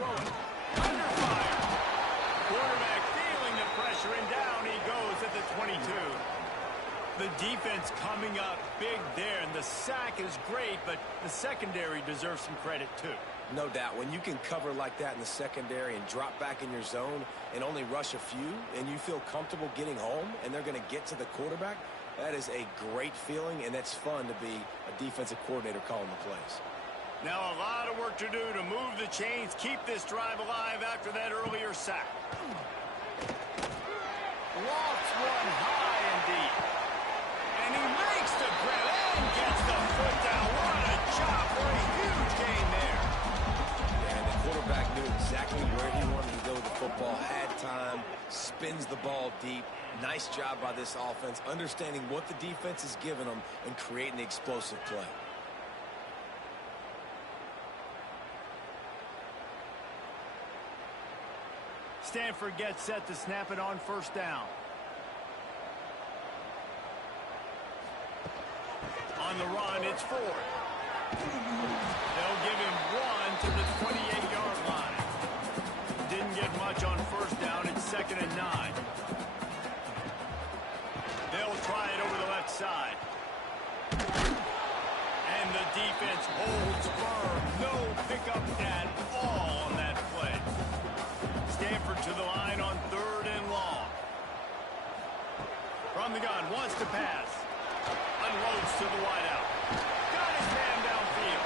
throwing. Under fire. Quarterback feeling the pressure, and down he goes at the 22. The defense coming up big there, and the sack is great, but the secondary deserves some credit too. No doubt. When you can cover like that in the secondary and drop back in your zone and only rush a few, and you feel comfortable getting home, and they're going to get to the quarterback, that is a great feeling, and that's fun to be a defensive coordinator calling the plays. Now a lot of work to do to move the chains, keep this drive alive after that earlier sack. Lofts one high and deep. And he makes the grab and gets the foot down. What a job for a huge gain there. And the quarterback knew exactly where he wanted to go with the football, had time, spins the ball deep. Nice job by this offense, understanding what the defense is giving them and creating the explosive play. Stanford gets set to snap it on first down. On the run, it's Ford. They'll give him one to the 28-yard line. Didn't get much on first down. It's 2nd and 9. They'll try it over the left side. And the defense holds firm. No pickup at all on that play. Stanford to the line on 3rd and long. From the gun, wants to pass. Unloads to the wideout. Got his man downfield.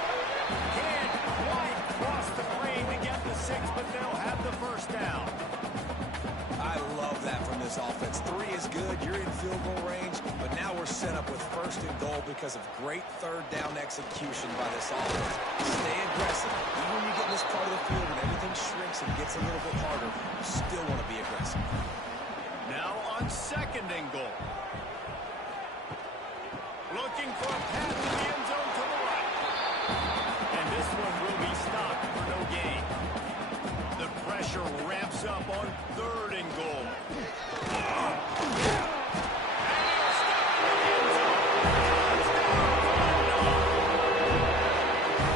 Can't quite cross the plane to get the 6, but they'll have the first down. I love that from this offense. 3 is good. You're in field goal range, but now we're set up with 1st and goal because of great 3rd down execution by this offense. Stay aggressive. Even when you get in this part of the field and everything shrinks and gets a little bit harder, you still want to be aggressive. Now on 2nd and goal. Looking for a pass to the end zone to the right. And this one will be stopped for no gain. The pressure ramps up on 3rd and goal. And he'll stop in the end zone.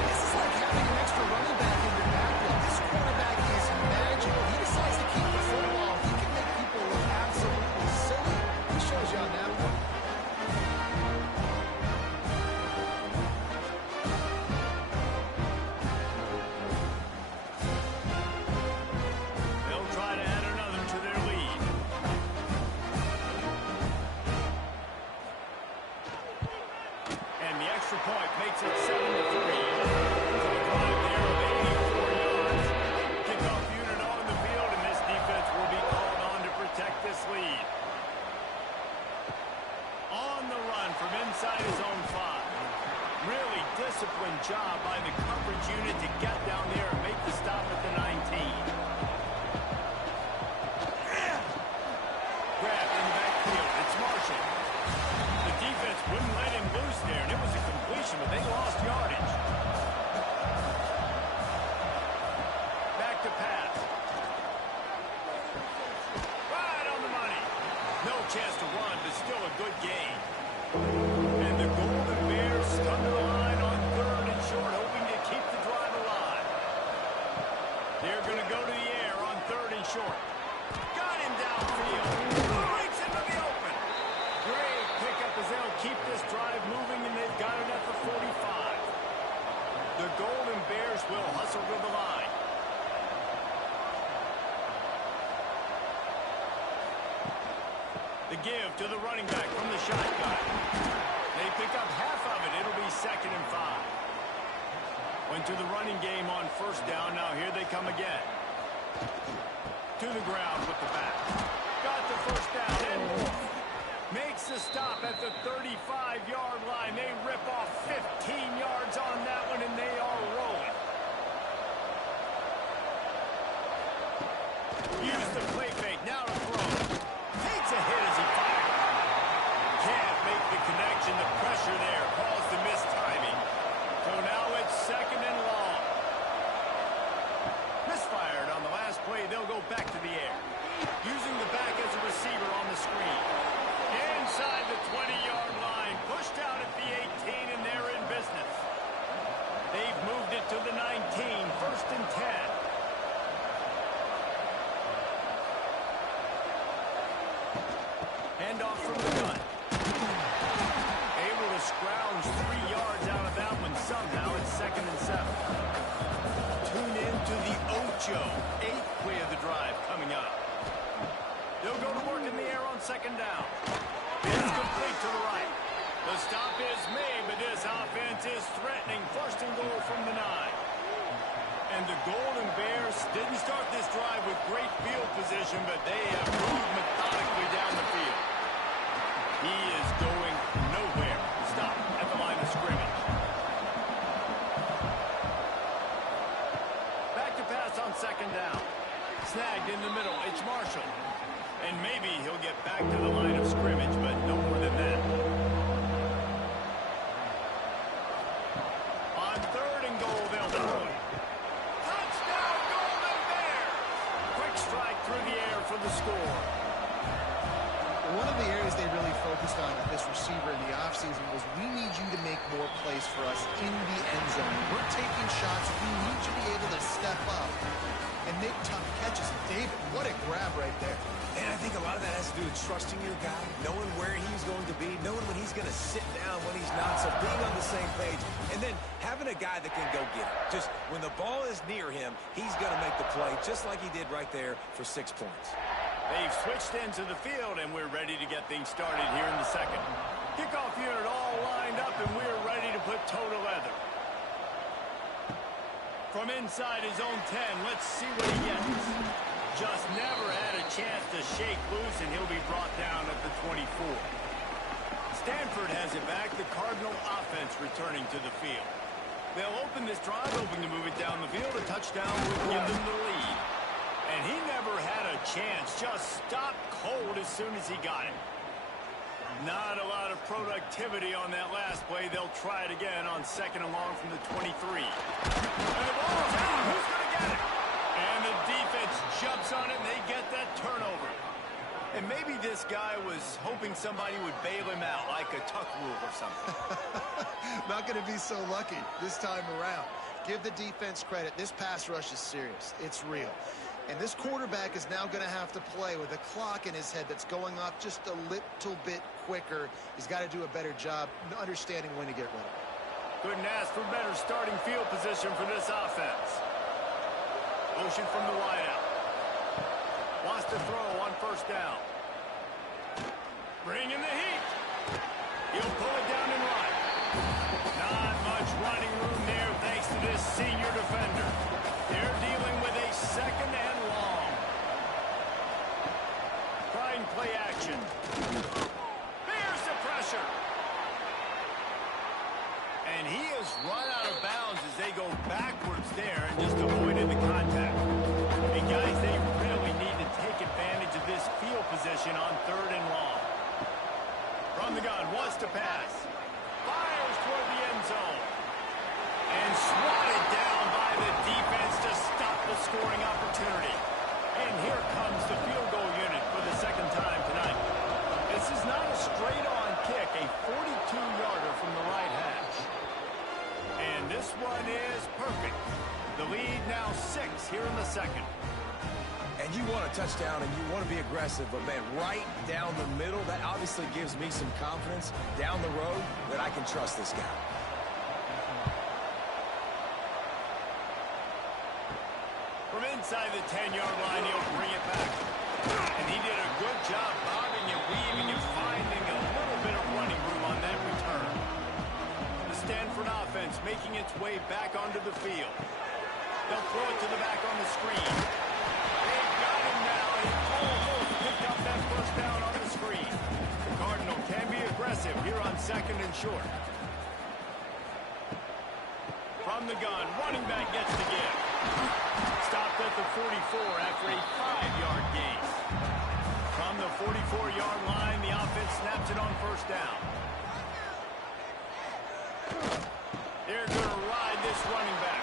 This is like having an extra running back in your backfield. This quarterback is magical. He decides to keep the football. He can make people look absolutely silly. He shows you on that one. Point makes it 7-3. So a drive there of 84 yards. Kickoff unit on the field, and this defense will be called on to protect this lead. On the run from inside his own 5. Really disciplined job by the coverage unit to get down there and make the stop at the 19. Grabbed in the backfield. It's Marshall. The defense wouldn't let him loose there, and it was a completion, but they lost yardage. Back to pass. Right on the money. No chance to run, but still a good gain. And the Golden Bears come to the line on 3rd and short, hoping to keep the drive alive. They're going to go to the air on 3rd and short. Got him downfield. Breaks into the open. Great pickup as they'll keep this drive moving, and they've got it at the 45. The Golden Bears will hustle to the line. The give to the running back from the shotgun. They pick up half of it. It'll be 2nd and 5. Went to the running game on first down. Now here they come again. To the ground with the back. Got the first down and more. Makes the stop at the 35-yard line. They rip off 15 yards on that one, and they are rolling. Use the play fake. Now to throw. Takes a hit as he fires. Can't make the connection. The pressure there caused the mistiming. So now it's 2nd and long. Misfired on the last play. They'll go back to the air. Using the back as a receiver on the screen. Inside the 20-yard line. Pushed out at the 18, and they're in business. They've moved it to the 19. 1st and 10. Handoff from the gun. Able to scrounge 3 yards out of that one somehow. It's 2nd and 7. Tune in to the Ocho. 8th play of the drive coming up. They'll go to work in the air on 2nd down. It's complete to the right. The stop is made, but this offense is threatening. 1st and goal from the 9. And the Golden Bears didn't start this drive with great field position, but they have moved methodically down the field. He is going nowhere. Stop at the line of scrimmage. Back to pass on 2nd down. Snagged in the middle. It's Marshall. And maybe he'll get back to the line of scrimmage, but no more than that. On 3rd and goal, they'll throw it. Touchdown, Golden Bears! Quick strike through the air for the score. One of the areas they really focused on with this receiver in the offseason was we need you to make more plays for us in the end zone. We're taking shots. We need you to be able to step up and make tough catches. David, what a grab right there. And I think a lot of that has to do with trusting your guy, knowing where he's going to be, knowing when he's going to sit down, when he's not, so being on the same page, and then having a guy that can go get it. Just when the ball is near him, he's going to make the play, just like he did right there for 6 points. They've switched into the field, and we're ready to get things started here in the 2nd. Kickoff unit all lined up, and we're ready to put toe to leather. From inside his own 10, let's see what he gets. Just never had a chance to shake loose, and he'll be brought down at the 24. Stanford has it back. The Cardinal offense returning to the field. They'll open this drive, hoping to move it down the field. A touchdown will give them the lead. And he never had a chance. Just stopped cold as soon as he got it. Not a lot of productivity on that last play. They'll try it again on 2nd and long from the 23. And the ball's out. Who's going to get it? And the defense jumps on it, and they get that turnover. And maybe this guy was hoping somebody would bail him out, like a tuck rule or something. Not going to be so lucky this time around. Give the defense credit. This pass rush is serious. It's real. And this quarterback is now going to have to play with a clock in his head that's going off just a little bit quicker. He's got to do a better job understanding when to get rid of it. Couldn't ask for better starting field position for this offense. Motion from the wideout. Wants to throw on 1st down. Bring in the heat. He'll pull it down and run. Not much running room there thanks to this senior defender. They're dealing with a 2nd and long. Trying play action. There's the pressure. And he has run out of bounds as they go backwards there and just avoided the contact. And guys, they really need to take advantage of this field position on 3rd and long. From the gun, wants to pass. Fires toward the end zone. And swatted down by the defense to stop the scoring opportunity. And here comes the field goal unit for the 2nd time tonight. This is not a straight-on kick, a 42-yarder from the right hash. And this one is perfect. The lead now 6 here in the 2nd. And you want a touchdown and you want to be aggressive, but man, right down the middle, that obviously gives me some confidence down the road that I can trust this guy. From inside the 10-yard line, he'll bring it back. And he did a good job bobbing and weaving and finding a little bit of running room on that return. The Stanford offense making its way back onto the field. They'll throw it to the back on the screen. They've got him now. He almost picked up that 1st down on the screen. The Cardinal can be aggressive here on 2nd and short. From the gun, running back gets the give. Stopped at the 44 after a 5-yard gain. From the 44-yard line, the offense snaps it on 1st down. They're going to ride this running back.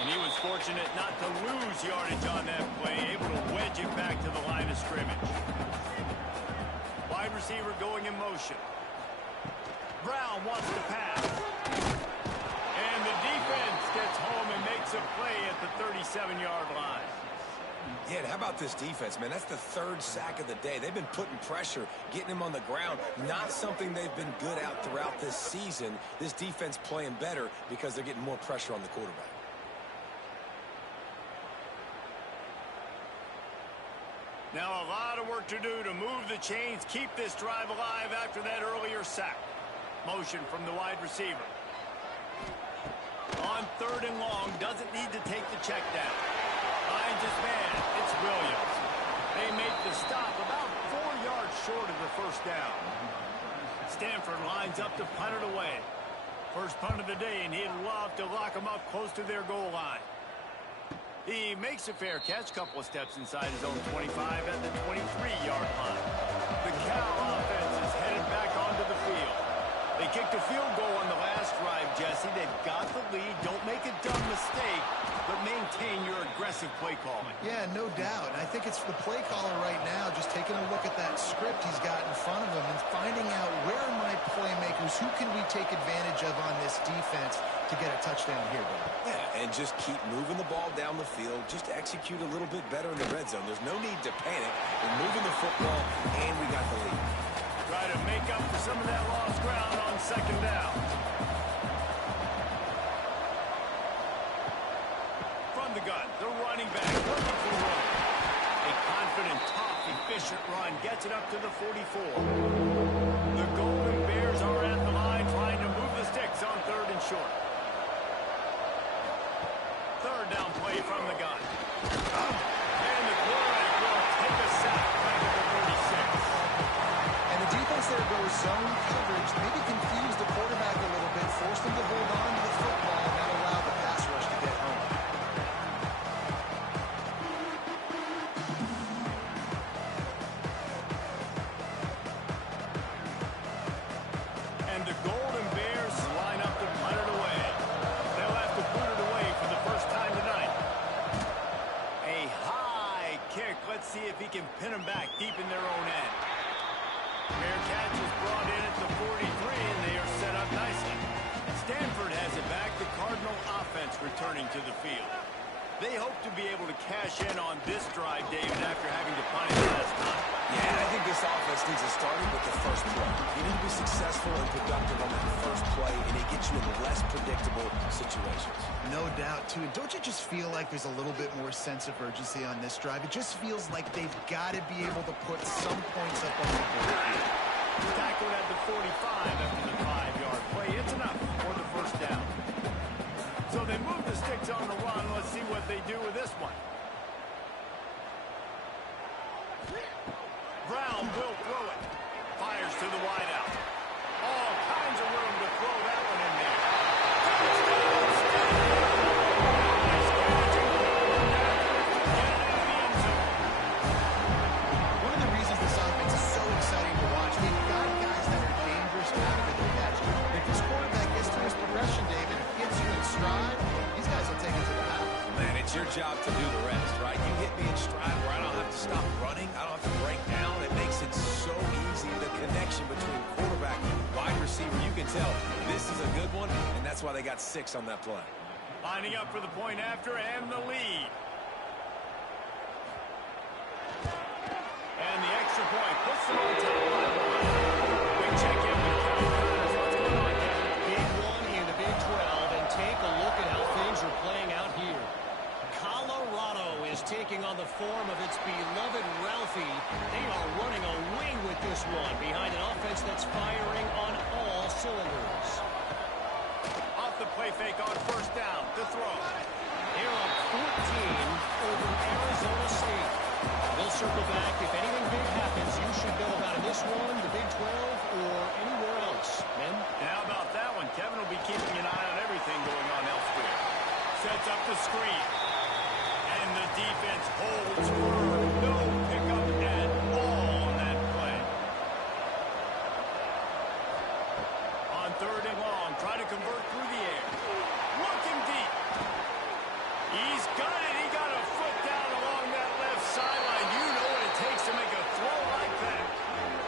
And he was fortunate not to lose yardage on that play, able to wedge it back to the line of scrimmage. Wide receiver going in motion. Brown wants to pass. And the defense gets home and makes a play at the 37-yard line. Yeah, and how about this defense, man. That's the third sack of the day. They've been putting pressure, getting him on the ground. Not something they've been good at throughout this season. This defense playing better because they're getting more pressure on the quarterback. Now a lot of work to do to move the chains, keep this drive alive after that earlier sack. Motion from the wide receiver. On 3rd and long, doesn't need to take the check down. Finds his man. It's Williams. They make the stop about 4 yards short of the first down. Stanford lines up to punt it away. First punt of the day, and he'd love to lock them up close to their goal line. He makes a fair catch, couple of steps inside his own 25 at the 23-yard line. The Cal offense is headed back onto the field. They kicked a field goal on the last drive, Jesse. They've got the lead. Don't make a dumb mistake, but maintain your aggressive play calling. Yeah, no doubt. And I think it's the play caller right now just taking a look at that script he's got in front of him and finding out where are my playmakers, who can we take advantage of on this defense to get a touchdown here, buddy. Yeah, and just keep moving the ball down the field. Just execute a little bit better in the red zone. There's no need to panic. We're moving the football, and we got the lead. Try to make up for some of that lost ground on 2nd down. From the gun, the running back looking for one. A confident, tough, efficient run gets it up to the 44. The Golden Bears are at the line trying to move the sticks on 3rd and short. 3rd down play from the gun. And the quarterback will take a sack back at the 36. And the defense there goes zone coverage, maybe confused the quarterback a little bit, forced him to hold on to the football, and that allowed the pass rush to get home. And the Golden Bears line up to punt it away. They'll have to put it away for the first time tonight. A high kick. Let's see if he can pin them back deep in their own end. Fair catch is brought in at the 43, and they are set up nicely. Stanford has it back. The Cardinal offense returning to the field. They hope to be able to cash in on this drive, David, after having to punt it last time. Yeah, I think this offense needs to start with the first play. You need to be successful and productive on that first play, and it gets you in less predictable situations. No doubt, too. And don't you just feel like there's a little bit more sense of urgency on this drive? It just feels like they've got to be able to put some points up on the board. Tackled at the 45 after the 5-yard play. It's enough for the first down. So they move the sticks on the run. Let's see what they do with this one. Brown will throw it. Fires to the wideout. All kinds of room to throw that one in there. Touchdown, Stanford! Nice catch and goal from that to get it into the end zone. One of the reasons this offense is so exciting to watch, they've got guys that are dangerous after the catch. If this quarterback gets to his progression, David, if he gets you in stride, these guys will take it to the house. Man, it's your job to do the rest, right? You hit me in stride where I don't have to stop running. I don't have to break down. It makes it so easy. The connection between quarterback and wide receiver, you can tell this is a good one, and that's why they got 6 on that play. Lining up for the point after and the lead. And the extra point puts them on top by 1. We check in with Kevin Connors. What's going on, Kevin? Big one in the Big 12, and take a look at how things are playing out here. Colorado is taking on the form of its beloved Ralphie. They are running away with this one behind an offense that's firing on all cylinders. Off the play fake on 1st down. The throw. They're up 14 over Arizona State. They'll circle back. If anything big happens, you should know about in this one, the Big 12, or anywhere else. Men? And how about that one? Kevin will be keeping an eye on everything going on elsewhere. Sets up the screen. And the defense holds firm. No pickup at all on that play. On 3rd and long, try to convert through the air. Looking deep. He's got it. He got a foot down along that left sideline. You know what it takes to make a throw like that.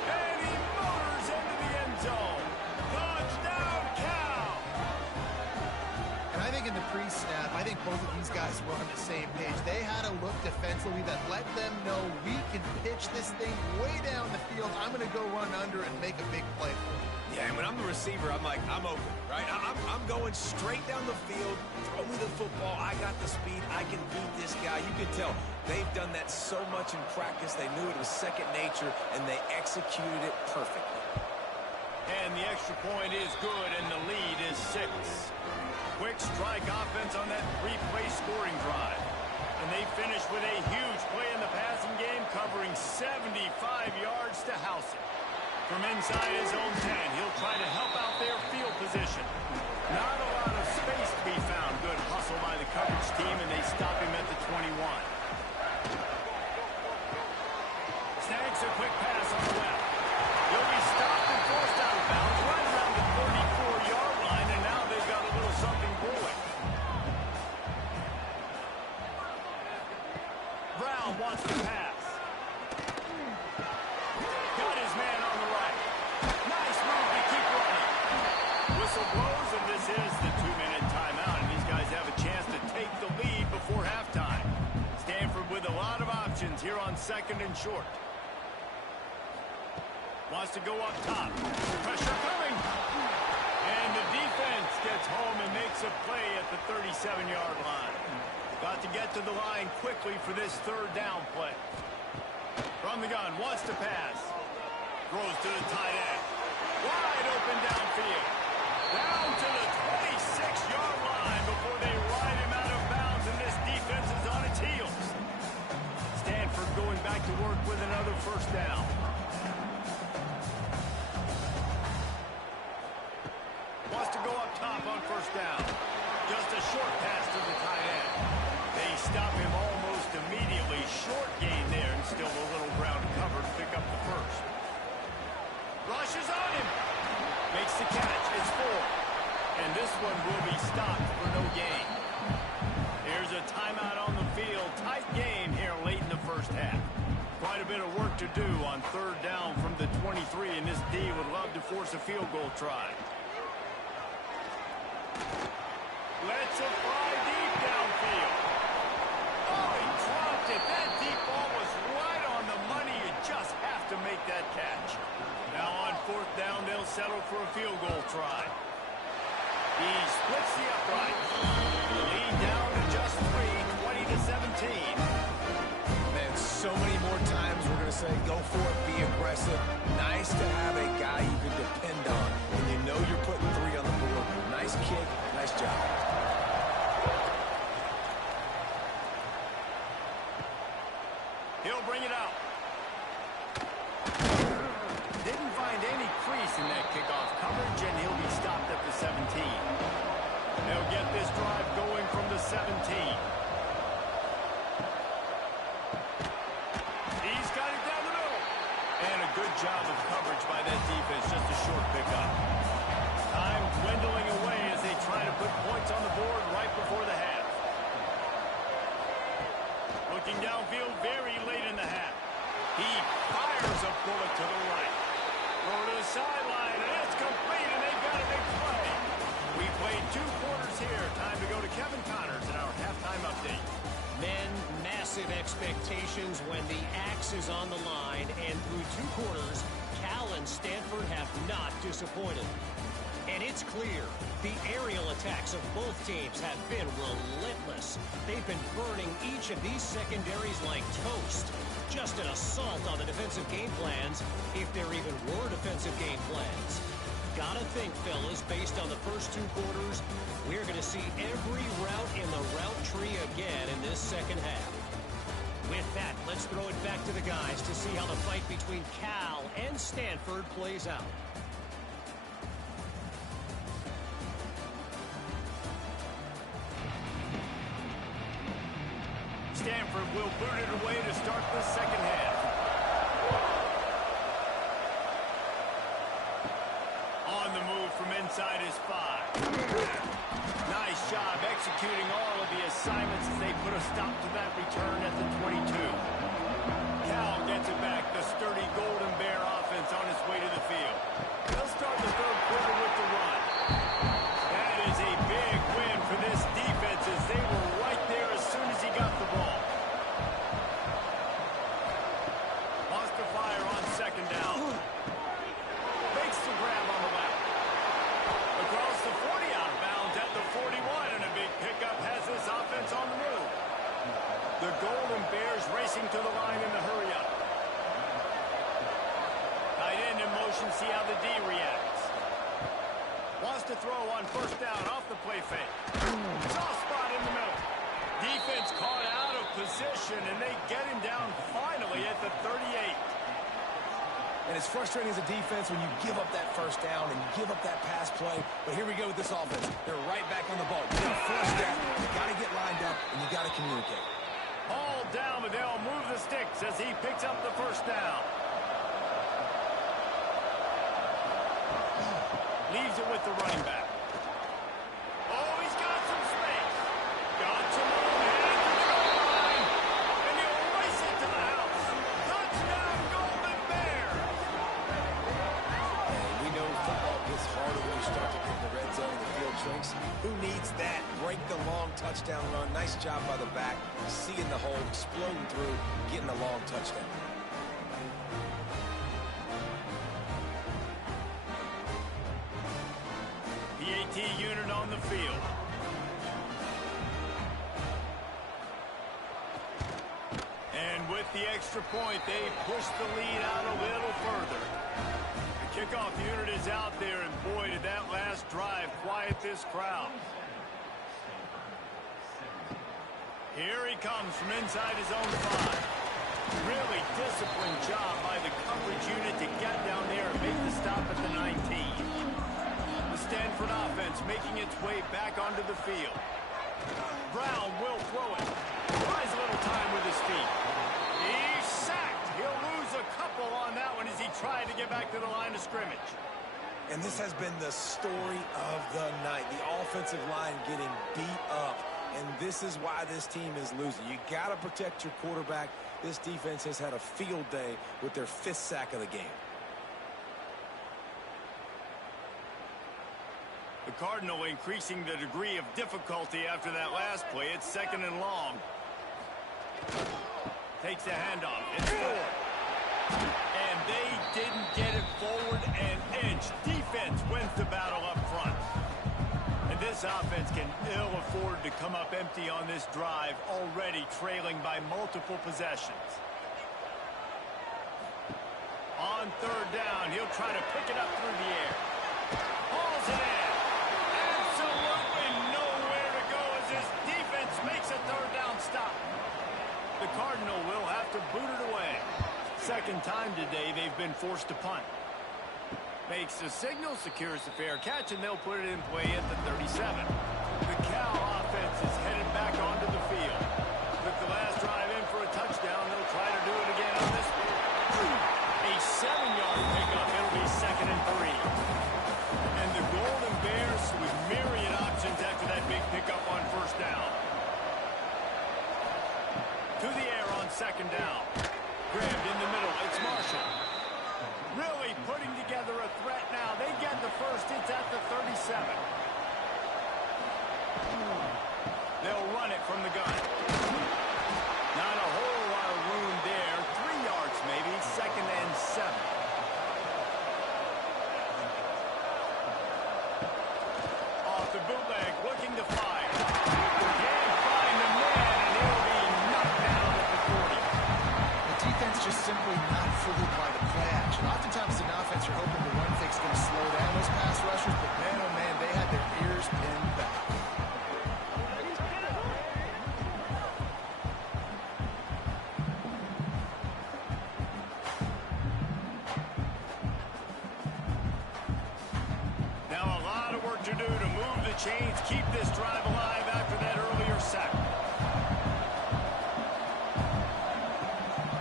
And he motors into the end zone. Touchdown, Cal. And I think in the pre-snap, I think both of these guys were on the same page. They had a look defensively that let them know we can pitch this thing way down the field. I'm going to go run under and make a big play for it. Yeah, and when I'm the receiver, I'm like, I'm open, right? I'm going straight down the field. Throw me the football. I got the speed. I can beat this guy. You can tell they've done that so much in practice. They knew it was second nature, and they executed it perfectly. And the extra point is good, and the lead is 6. Quick strike offense on that 3-play scoring drive. And they finish with a huge play in the passing game, covering 75 yards to house it. From inside his own 10, he'll try to help out their field position. Not a lot of space to be found. Good hustle by the coverage team, and they stop him at the 21. Snags a quick pass on the left. He'll be stopped and forced out of bounds right around the 34-yard line, and now they've got a little something brewing. Brown wants to pass. Got his man on the right. Nice move to keep running. Whistle blows, and this is the 2-minute timeout, and these guys have a chance to take the lead before halftime. Stanford with a lot of options here on 2nd and short. Wants to go up top. Pressure coming. And the defense gets home and makes a play at the 37-yard line. Got to get to the line quickly for this 3rd down play. From the gun, wants to pass. Throws to the tight end. Wide open downfield. Down to the 26-yard line before they ride him out of bounds, and this defense is on its heels. Stanford going back to work with another 1st down. Wants to go up top on 1st down. Just a short pass to the tight end. They stop him almost immediately. Short gain there, and still a little ground cover to pick up the 1st. Rushes on him. Makes the catch. It's 4. And this one will be stopped for no gain. Here's a timeout on the field. Tight game here late in the 1st half. Quite a bit of work to do on 3rd down from the 23, and this D would love to force a field goal try. Let's a fly deep downfield. Oh, he dropped it. That deep ball was right on the money. You just have to make that catch. Now on 4th down, they'll settle for a field goal try. He splits the uprights. The lead down to just 3, 20-17. Man, so many more times we're going to say, go for it, be aggressive. Nice to have a guy you can depend on, and you know you're putting 3 on the board. Nice kick, nice job. He'll bring it out. Didn't find any crease in that kickoff coverage, and he'll be stopped at the 17. They'll get this drive going from the 17. He's got it down the middle. And a good job of coverage by that defense. Just a short pickup. Time dwindling away as they try to put points on the board right before the half. Looking downfield very late in the half. He fires a bullet to the right. Throw to the sideline, and it's complete, and they've got a big play. We played 2 quarters here. Time to go to Kevin Connors in our halftime update. Men, massive expectations when the axe is on the line, and through 2 quarters, Cal and Stanford have not disappointed. And it's clear, the aerial attacks of both teams have been relentless. They've been burning each of these secondaries like toast. Just an assault on the defensive game plans, if there even were defensive game plans. Gotta think, fellas, based on the first 2 quarters, we're going to see every route in the route tree again in this 2nd half. With that, let's throw it back to the guys to see how the fight between Cal and Stanford plays out. Stanford will boot it away to start the 2nd half. On the move from inside his 5. Nice job executing all of the assignments as they put a stop to that return at the 22. Cal gets it back. The sturdy Golden Bear offense on its way to the field. They'll start the 3rd quarter with the run. That is a big win for this defense. throw on first down off the play fake. Soft spot in the middle. Defense caught out of position, and they get him down finally at the 38. And it's frustrating as a defense when you give up that first down and give up that pass play. But here we go with this offense. They're right back on the ball. You got to force that. You got to get lined up, and you got to communicate. All down, but they'll move the sticks as he picks up the first down. Leaves it with the running back. Oh, he's got some space. Got some room headed to the goal line. And he'll race it to the house. Touchdown, Golden Bears. And we know football gets harder when you start to get in the red zone and the field shrinks. Who needs that? Break the long touchdown run. Nice job by the back. Seeing the hole, exploding through, getting a long touchdown. BxA unit on the field. And with the extra point, they push the lead out a little further. The kickoff unit is out there, and boy, did that last drive quiet this crowd. Here he comes from inside his own 5. Really disciplined job by the coverage unit to get down there and make the stop at the 19. The Stanford offense making its way back onto the field. Brown will throw it. Buys a little time with his feet. He's sacked. He'll lose a couple on that one as he tried to get back to the line of scrimmage. And this has been the story of the night. The offensive line getting beat up. And this is why this team is losing. You got to protect your quarterback. This defense has had a field day with their 5th sack of the game. The Cardinal increasing the degree of difficulty after that last play. It's 2nd and long. Takes the handoff. It's 4. And they didn't get it forward and edge. Defense wins the battle up front. And this offense can ill afford to come up empty on this drive, already trailing by multiple possessions. On 3rd down, he'll try to pick it up through the air. Hauls it in. Absolutely nowhere to go as his defense makes a 3rd down stop. The Cardinal will have to boot it away. 2nd time today they've been forced to punt. Makes the signal, secures the fair catch, and they'll put it in play at the 37. The Cal offense is headed back onto the field. With the last drive in for a touchdown, they'll try to do it again on this one. A 7-yard pickup. It'll be 2nd and 3. And the Golden Bears with myriad options after that big pickup on 1st down. To the air on 2nd down. Grabbed in the middle. It's Marshall. Really putting together a threat now. They get the first. It's at the 37. They'll run it from the gun. Not a whole lot of room there. 3 yards maybe. 2nd and 7. Off the bootleg, looking to fire. Can't find the man, and he'll be knocked down at the 40. The defense just simply not fooled by the play action. Oftentimes an offense you're hoping the run fake's going to slow down those pass rushers, but man, oh man, they had their ears pinned back. Now a lot of work to do to move the chains, keep this drive alive after that earlier sack.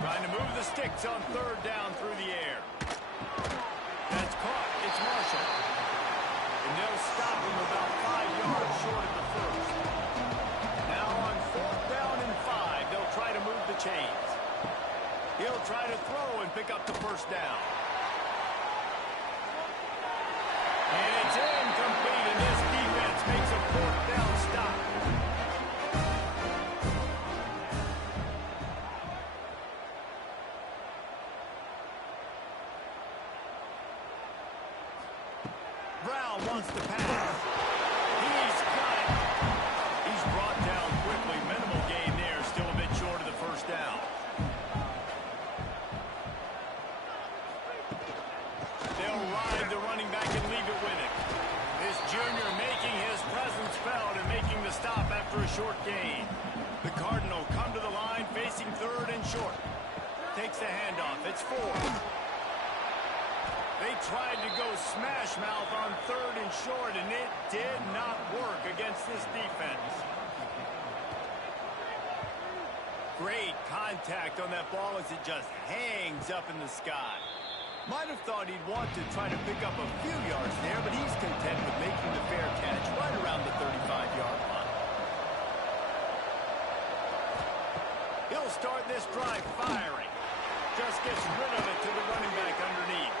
Trying to move the sticks on 3rd down through the air. That's caught. It's Marshall. And they'll stop him about 5 yards short of the 1st. Now on 4th down and 5, they'll try to move the chains. He'll try to throw and pick up the 1st down. And it's incomplete, and this defense makes a 4th down stop. Brown wants to pass. He's got it. He's brought down quickly. Minimal gain there. Still a bit short of the 1st down. after a short gain. The Cardinal come to the line facing third and short. Takes the handoff. It's 4. They tried to go smash mouth on third and short, and it did not work against this defense. Great contact on that ball as it just hangs up in the sky. Might have thought he'd want to try to pick up a few yards there, but he's content with making the fair catch right around the 35-yard line. He'll start this drive firing. Just gets rid of it to the running back underneath.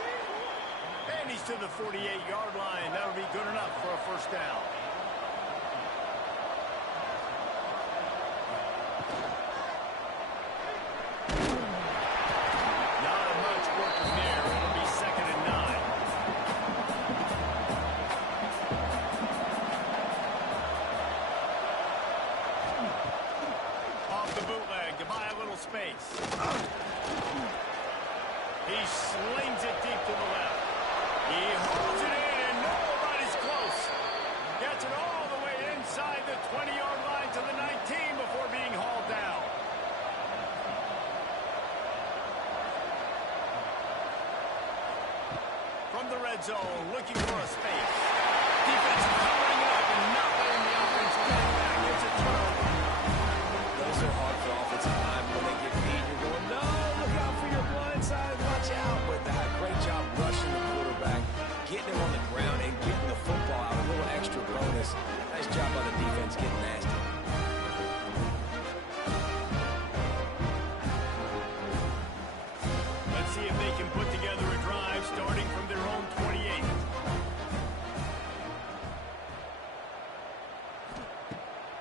And he's to the 48-yard line. That'll be good enough for a first down. Not much working there. It'll be 2nd and 9. Off the bootleg to buy a little space. He slings it deep to the left. He holds it in, and nobody's close. Gets it all the way inside the 20-yard line to the 19 before being hauled down. From the red zone, looking for a space. Defense covering it up and not letting the offense get it back. It's a turnover. Those are hard for offensive line. When they get beat, you're going, no, look out for your blind side. Watch out. But that great job rushing the quarterback, getting him on the ground, and getting the football out. A little extra bonus. Nice job by the defense getting nasty. Let's see if they can put together a drive starting from their own 28.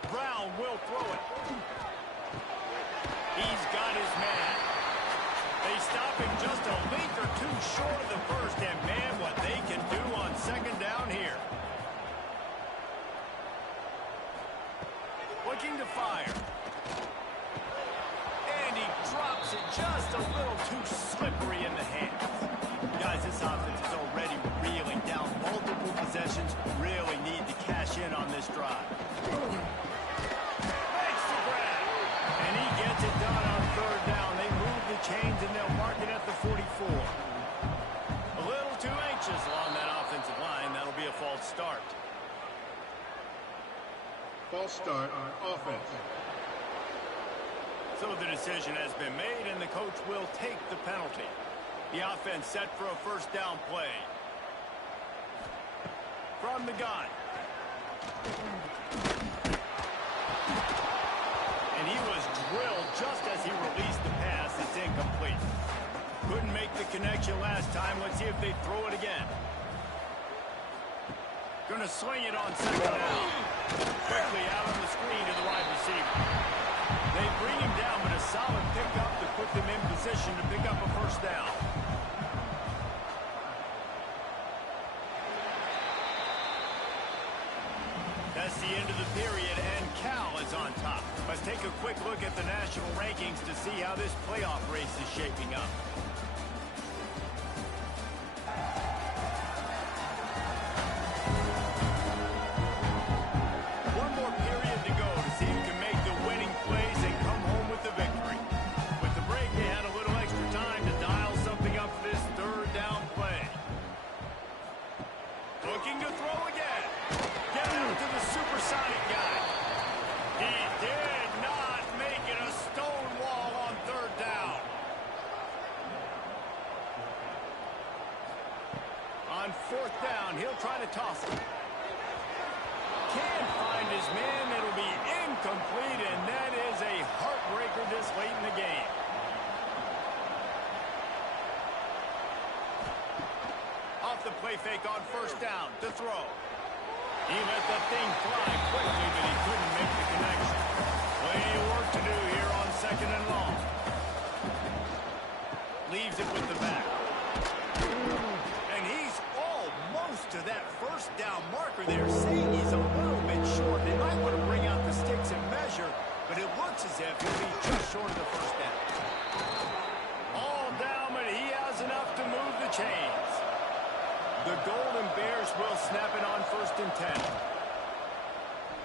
Brown will throw it. He's got his man. They stop him just a length or two short of the first, and man, what they can do on 2nd down here. Looking to fire. And he drops it just a little too slippery in the hands. Guys, this offense is already reeling down multiple possessions. Really need to cash in on this drive. Makes the grab. And he gets it done on 3rd down. They move the chains, and they'll mark it at the 44. A little too anxious along that offensive line. That'll be a false start. False start on offense. So the decision has been made, and the coach will take the penalty. The offense set for a first down play. From the gun. And he was drilled just as he released the pass. It's incomplete. Couldn't make the connection last time. Let's see if they throw it again. Gonna swing it on 2nd down. Quickly out on the screen to the wide receiver. They bring him down, but a solid pickup to put them in position to pick up a first down. That's the end of the period, and Cal is on top. Let's take a quick look at the national rankings to see how this playoff race is shaping up. One more period to go to see who can make the winning plays and come home with the victory. With the break, they had a little extra time to dial something up for this 3rd down play. Looking to throw again. Get out to the supersonic guy. He did not make it a stone wall on 3rd down. On 4th down, he'll try to toss it. Can't find his man. It'll be incomplete, and that is a heartbreaker this late in the game. Off the play fake on 1st down to throw. He let that thing fly quickly, but he couldn't make the connection. Plenty of work to do here on 2nd and long. Leaves it with the back. And he's almost to that 1st down marker there, saying he's a little bit short. They might want to bring out the sticks and measure, but it looks as if he'll be just short of the 1st down. All down, but he has enough to move the chains. The Golden Bears will snap it on 1st and 10.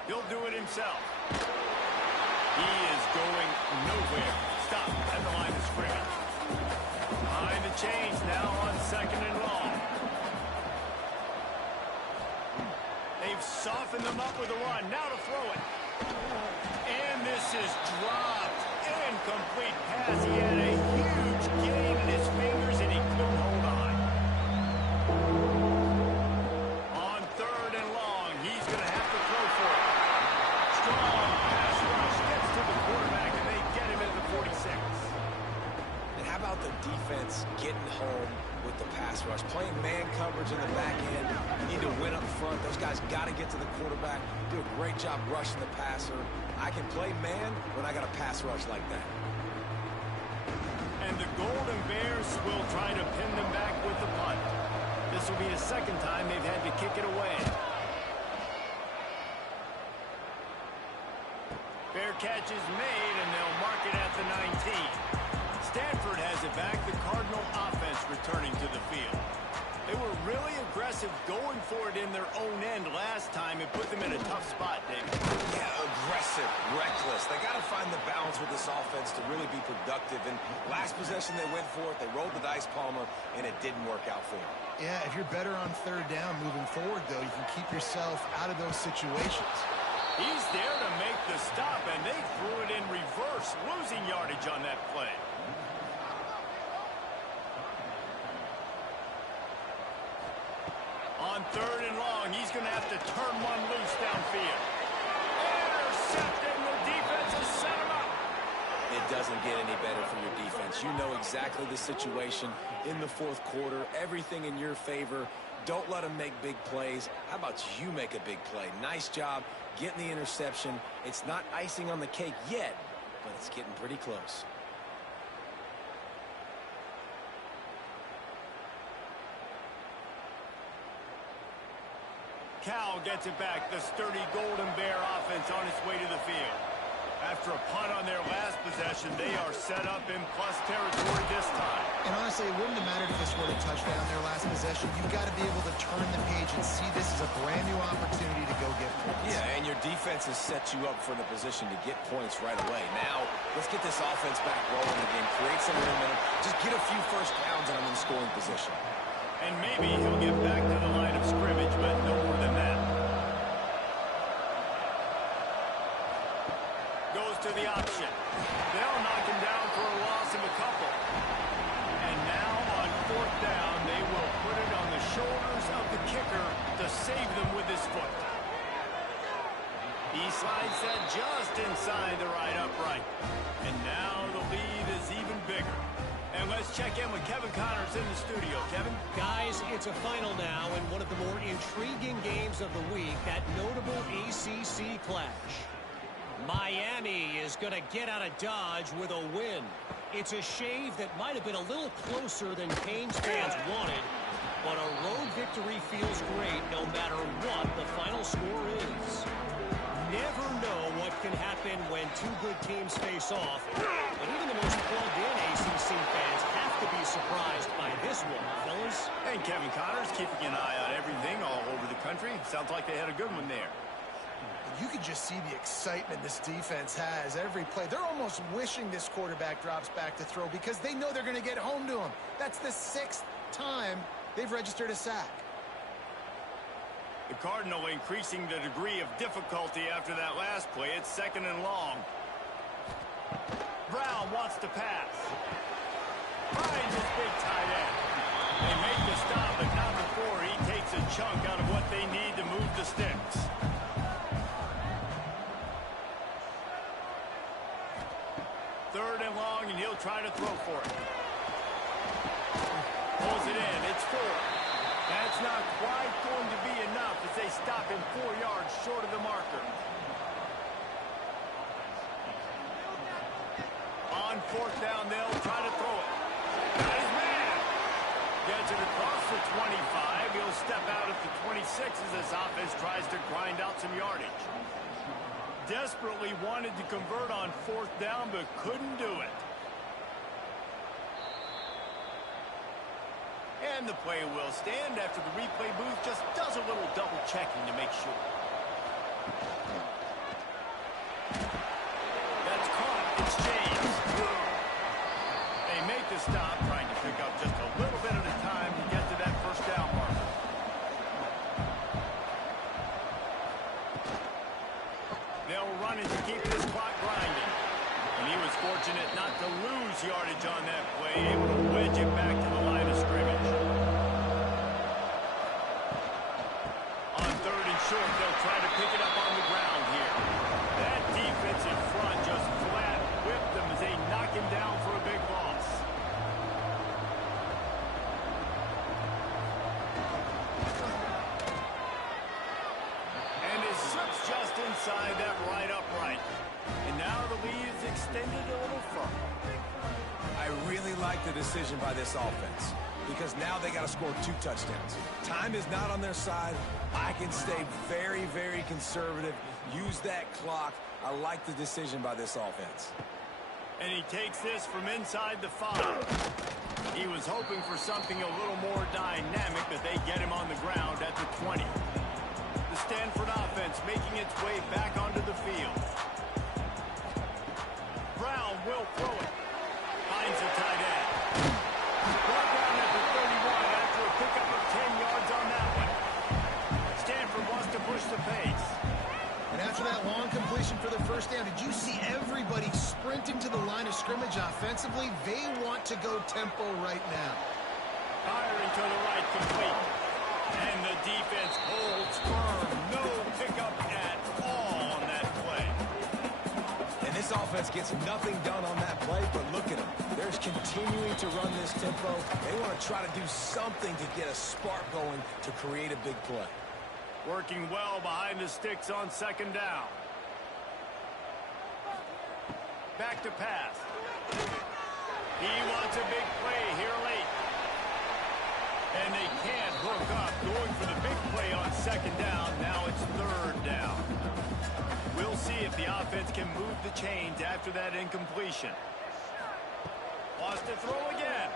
He'll do it himself. He is going nowhere. Stop at the line of scrimmage. Behind the chains now on 2nd and long. They've softened them up with a run. Now to throw it. And this is dropped. Incomplete pass. He had a huge gain in his fingers, and he couldn't hold on. On 3rd and long, he's going to have to throw for it. Strong pass rush gets to the quarterback, and they get him at the 46. And how about the defense getting home with the pass rush? Playing man coverage in the back end. You need to win up front. Those guys got to get to the quarterback. Do a great job rushing the passer. I can play man when I got a pass rush like that. And the Golden Bears will try to pin them back with the punt. This will be the 2nd time they've had to kick it away. Fair catch is made, and they'll mark it at the 19. Stanford has it back. The Cardinal offense returning to the field. They were really aggressive going for it in their own end last time and put them in a tough spot, David. Yeah, aggressive, reckless. They got to find the balance with this offense to really be productive. And last possession they went for it. They rolled the dice, Palmer, and it didn't work out for them. Yeah, if you're better on 3rd down moving forward, though, you can keep yourself out of those situations. He's there to make the stop, and they threw it in reverse, losing yardage on that play. On 3rd and long, he's going to have to turn one loose downfield. Intercepted, and the defense has set him up. It doesn't get any better for your defense. You know exactly the situation in the 4th quarter. Everything in your favor. Don't let them make big plays. How about you make a big play? Nice job getting the interception. It's not icing on the cake yet, but it's getting pretty close. Cal gets it back. The sturdy Golden Bear offense on its way to the field. After a punt on their last possession, they are set up in plus territory this time. And honestly, it wouldn't have mattered if this were a touchdown their last possession. You've got to be able to turn the page and see this as a brand new opportunity to go get points. Yeah, and your defense has set you up for the position to get points right away. Now, let's get this offense back rolling again. Create some momentum. Just get a few first downs and I'm in scoring position. And maybe he'll get back to the line of scrimmage, but no more than that. Goes to the option. They'll knock him down for a loss of a couple. And now on 4th down, they will put it on the shoulders of the kicker to save them with his foot. He slides that just inside the right upright. And now the lead is even bigger. And let's check in with Kevin Connors in the studio. Kevin? Guys, it's a final now in one of the more intriguing games of the week, that notable ACC clash. Miami is going to get out of Dodge with a win. It's a shave that might have been a little closer than Canes fans wanted, but a road victory feels great no matter what the final score is. Never know what can happen when two good teams face off, but even the most plugged-in ACC fans have to be surprised by this one, fellas. And Kevin Connors keeping an eye on everything all over the country. Sounds like they had a good one there. You can just see the excitement this defense has every play. They're almost wishing this quarterback drops back to throw because they know they're going to get home to him. That's the 6th time they've registered a sack. The Cardinal increasing the degree of difficulty after that last play. It's 2nd and long. Brown wants to pass. Finds his big tight end. They make the stop, but not before he takes a chunk out of what they need to move the sticks. Third and long, and he'll try to throw for it. Pulls it in. It's 4. That's not quite going to be enough as they stop him 4 yards short of the marker. On 4th down, they'll try to throw it. Got his man. Gets it across the 25. He'll step out at the 26 as this offense tries to grind out some yardage. Desperately wanted to convert on 4th down, but couldn't do it. And the play will stand after the replay booth just does a little double checking to make sure. exchange. They make the stop, trying to pick up just a little bit at a time to get to that first down marker. They'll run it to keep this clock grinding. And he was fortunate not to lose yardage on that play, able to wedge it back to the line of scrimmage. On 3rd and short, they'll try to pick it up on the ground here. That defense in front just flat whipped them as they knock him down for a big loss. And his slips just inside that right upright. And now the lead is extended a little further. I really like the decision by this offense because now they got to score 2 touchdowns. Time is not on their side. I can stay very, very conservative. Use that clock. I like the decision by this offense. And he takes this from inside the 5. He was hoping for something a little more dynamic, but they get him on the ground at the 20. The Stanford offense making its way back onto the field. Brown will throw it. Finds a tight end. Brought down at the 31 after a pickup of 10 yards on that one. Stanford wants to push the pace. And after that long completion for the first down, did you see everybody sprinting to the line of scrimmage offensively? They want to go tempo right now. Firing to the right, complete. And the defense holds firm. No pickup at all on that play. And this offense gets nothing done on that play, but look at them. They're continuing to run this tempo. They want to try to do something to get a spark going to create a big play. Working well behind the sticks on 2nd down. Back to pass. He wants a big play here late. And they can't hook up. Going for the big play on 2nd down. Now it's 3rd down. We'll see if the offense can move the chains after that incompletion. Wants to throw again.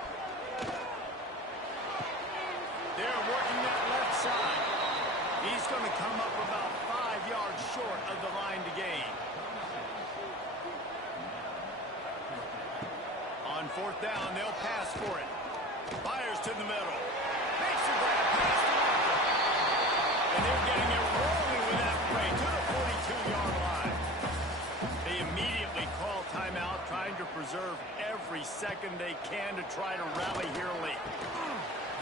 They're working that left side. He's going to come up about 5 yards short of the line to gain. On 4th down, they'll pass for it. Fires to the middle. Makes the grab past the marker. And they're getting it rolling with that play to the 42-yard line. They immediately call timeout, trying to preserve every second they can to try to rally here late.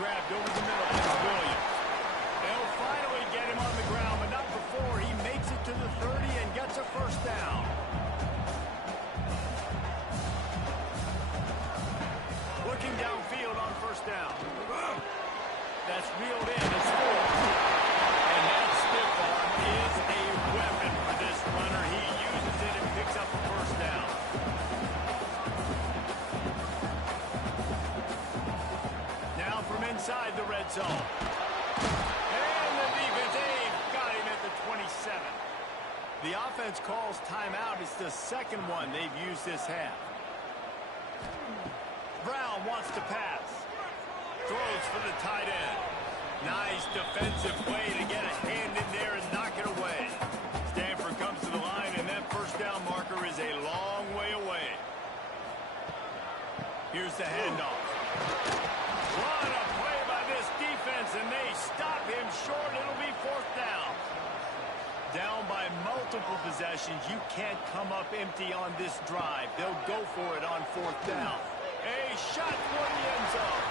Grabbed over the middle by Williams. They'll finally get him on the ground, but not before he makes it to the 30 and gets a first down. Looking downfield on 1st down. That's reeled in and scored. And that stiff arm is a weapon for this runner. He uses it and picks up a first down. Now from inside the red zone. The offense calls timeout. It's the 2nd one they've used this half. Brown wants to pass. Throws for the tight end. Nice defensive play to get a hand in there and knock it away. Stanford comes to the line, and that first down marker is a long way away. Here's the handoff. What a play by this defense, and they stop him short. It'll be 4th down. Down by multiple possessions, you can't come up empty on this drive. They'll go for it on 4th down. A shot for the end zone.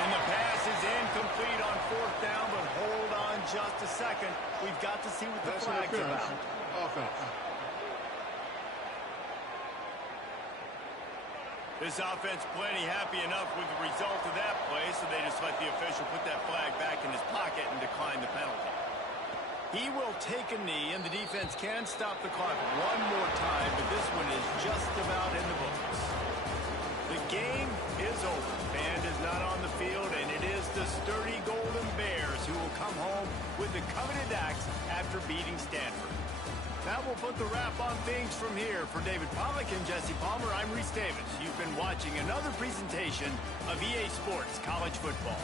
And the pass is incomplete on 4th down, but hold on just a second. We've got to see what the flag's about. Offense. This offense plenty happy enough with the result of that play, so they just let the official put that flag back in his pocket and decline the penalty. He will take a knee, and the defense can stop the clock one more time, but this one is just about in the books. The game is over. Band is not on the field, and it is the sturdy Golden Bears who will come home with the coveted axe after beating Stanford. That will put the wrap on things from here. For David Pollack and Jesse Palmer, I'm Reese Davis. You've been watching another presentation of EA Sports College Football.